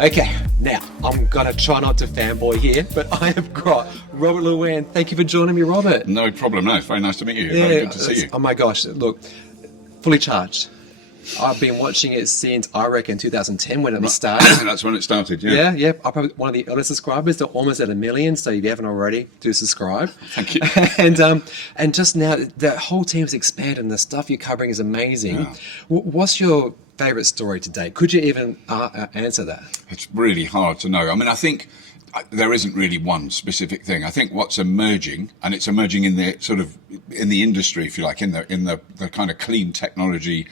Okay, now I'm gonna try not to fanboy here, but I have got Robert Llewellyn. Thank you for joining me, Robert. No problem. No, it's very nice to meet you. Very good to see you. Oh my gosh, look, fully charged. I've been watching it since, I reckon, 2010 when it started. That's when it started, yeah. Yeah. I'm probably one of the earliest subscribers. They're almost at 1 million, so if you haven't already, do subscribe. Thank you. And just now, the whole team's expanded and the stuff you're covering is amazing. Yeah. What's your favourite story to date? Could you even answer that? It's really hard to know. I mean, I think there isn't really one specific thing. I think what's emerging, and it's emerging in the sort of in the industry, if you like, in the kind of clean technology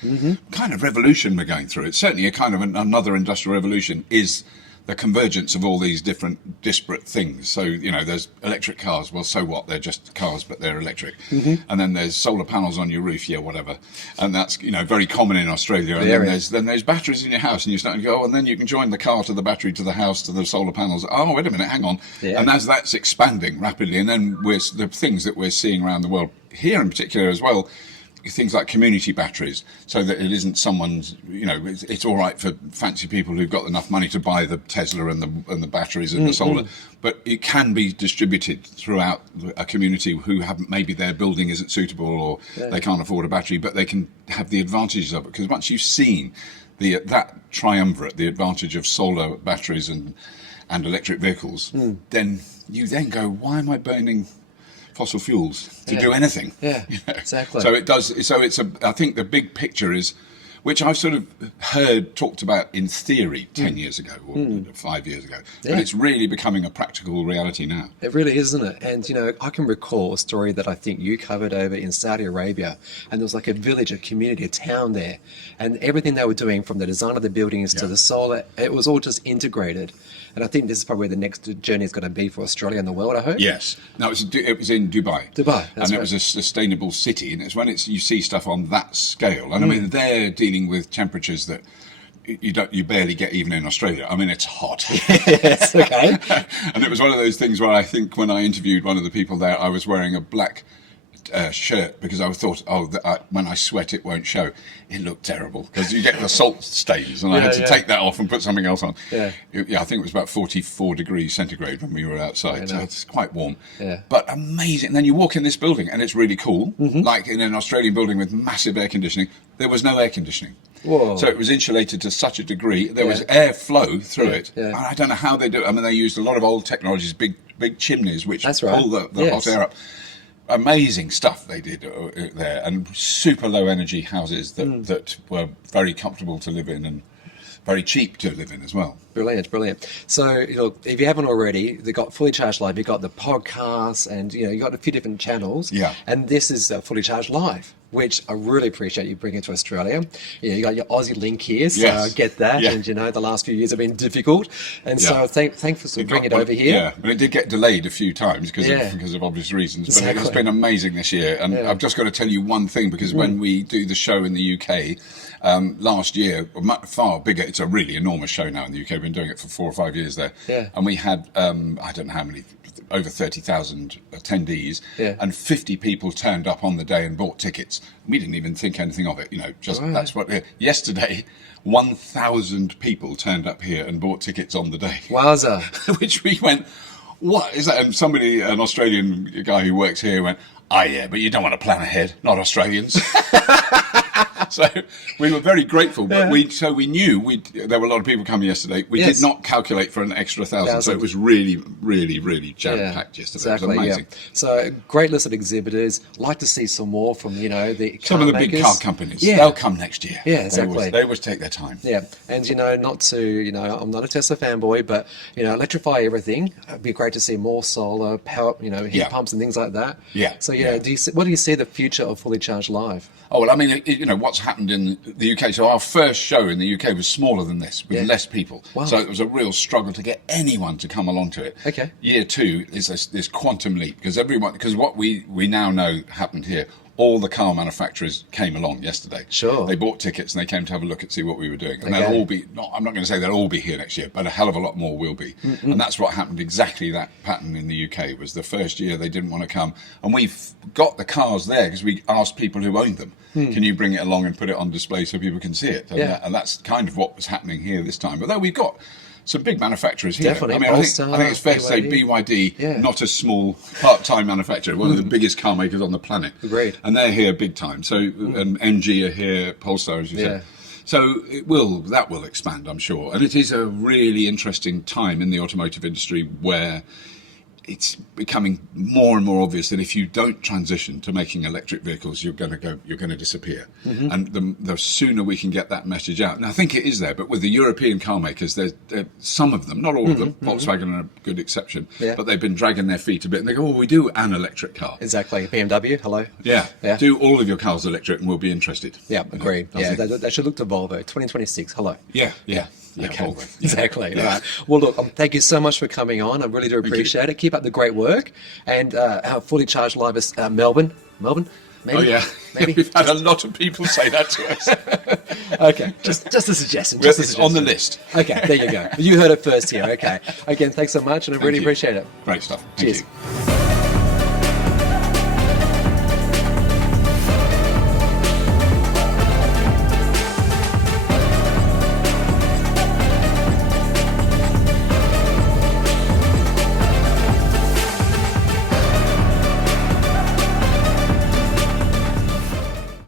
kind of revolution we're going through. It's certainly a kind of another industrial revolution, is the convergence of all these different disparate things. So, you know, there's electric cars. Well, so what? They're just cars, but they're electric. And then there's solar panels on your roof, yeah, whatever. And that's, you know, very common in Australia. And then there's batteries in your house, and you're starting to go, oh, and then you can join the car to the battery to the house to the solar panels. Oh, wait a minute, hang on. Yeah. And as that's expanding rapidly, and then the things that we're seeing around the world, here in particular as well, things like community batteries, so that it isn't someone's, you know, it's all right for fancy people who've got enough money to buy the Tesla and the batteries and the solar, but it can be distributed throughout a community who haven't, maybe their building isn't suitable, or they can't afford a battery, but they can have the advantages of it. Because once you've seen that triumvirate, the advantage of solar batteries and electric vehicles, then you then go, why am I burning fossil fuels to do anything? Yeah, you know? Exactly. So it does. So I think the big picture is, which I've sort of heard talked about in theory 10 years ago or 5 years ago, but it's really becoming a practical reality now. It really is, isn't it? And, you know, I can recall a story that I think you covered over in Saudi Arabia, and there was like a village, a community, a town there, and everything they were doing, from the design of the buildings to the solar, it was all just integrated. And I think this is probably where the next journey is going to be for Australia and the world, I hope. Yes. No, it was in Dubai. That's and it was a sustainable city. And it's when you see stuff on that scale. And I mean, they're dealing with temperatures that you barely get even in Australia. I mean, it's hot. Yes, okay. And it was one of those things where I think when I interviewed one of the people there, I was wearing a black shirt because I thought, when I sweat it won't show. It looked terrible because you get the salt stains, and I had to take that off and put something else on. I think it was about 44 degrees centigrade when we were outside, so it's quite warm. But amazing. And then you walk in this building and it's really cool, like in an Australian building with massive air conditioning. There was no air conditioning. Whoa. So it was insulated to such a degree. There was airflow through it. And I don't know how they do it. I mean, they used a lot of old technologies, big chimneys, which pull the hot air up. Amazing stuff they did there, and super low energy houses that were very comfortable to live in and very cheap to live in as well. Brilliant. So, you know, if you haven't already, they got Fully Charged Live. You got the podcast, and you know, you got a few different channels. Yeah. And this is Fully Charged Live, which I really appreciate you bringing to Australia. You know, you got your Aussie link here, so I get that. And you know, the last few years have been difficult, and so thanks for bringing it over here. Yeah, but it did get delayed a few times because of obvious reasons. Exactly. But it's been amazing this year, and I've just got to tell you one thing, because when we do the show in the UK. Last year, far bigger. It's a really enormous show now in the UK. We've been doing it for 4 or 5 years there. And we had, I don't know how many, over 30,000 attendees, and 50 people turned up on the day and bought tickets. We didn't even think anything of it, you know, that's what, yesterday, 1,000 people turned up here and bought tickets on the day. Wowza. Which we went, what is that? And somebody, an Australian guy who works here went, yeah, but you don't want to plan ahead, not Australians. So we were very grateful, but we knew there were a lot of people coming yesterday. We did not calculate for an extra 1,000, so it was really, really, really jam-packed yesterday. Exactly, it was amazing. So great list of exhibitors. Like to see some more from, you know, some of the big car companies. They'll come next year. Yeah, exactly. They always take their time. Yeah, and you know, I'm not a Tesla fanboy, but you know, electrify everything. It'd be great to see more solar power, you know, heat pumps and things like that. Yeah. So what do you see the future of Fully Charged Live? Oh, well, I mean, you know, what's happened in the UK. So our first show in the UK was smaller than this, with less people. Wow. So it was a real struggle to get anyone to come along to it. Okay. Year 2 is this quantum leap, because what we now know happened here. All the car manufacturers came along yesterday. Sure. They bought tickets and they came to have a look and see what we were doing. And they'll all be, I'm not going to say they'll all be here next year, but a hell of a lot more will be. And that's what happened, exactly that pattern in the UK. Was the first year they didn't want to come. And we've got the cars there because we asked people who owned them, can you bring it along and put it on display so people can see it? And, and that's kind of what was happening here this time. Although we've got some big manufacturers here. Definitely. I mean, I think it's fair to say BYD, not a small part-time manufacturer, one of the biggest car makers on the planet. Agreed. And they're here big time. So, and MG are here, Polestar, as you said. So that will expand, I'm sure. And it is a really interesting time in the automotive industry where it's becoming more and more obvious that if you don't transition to making electric vehicles, you're going to disappear. And the sooner we can get that message out. And I think it is there, but with the European car makers, there's some of them, not all of them, Volkswagen are a good exception, but they've been dragging their feet a bit and they go, oh, we do an electric car. Exactly. BMW, hello. Yeah. Do all of your cars electric and we'll be interested. Yeah, agreed. They should look to Volvo. 2026, hello. Yeah. Okay. Exactly. All right. Well, look, thank you so much for coming on. I really do appreciate it. Keep up the great work. And our Fully Charged Live is Melbourne. Maybe? Oh, yeah. Maybe. We've had a lot of people say that to us. Okay. Just a suggestion. It's on the list. Okay. There you go. You heard it first here. Okay. Again, thanks so much. And I really appreciate it. Great stuff. Cheers. Thank you.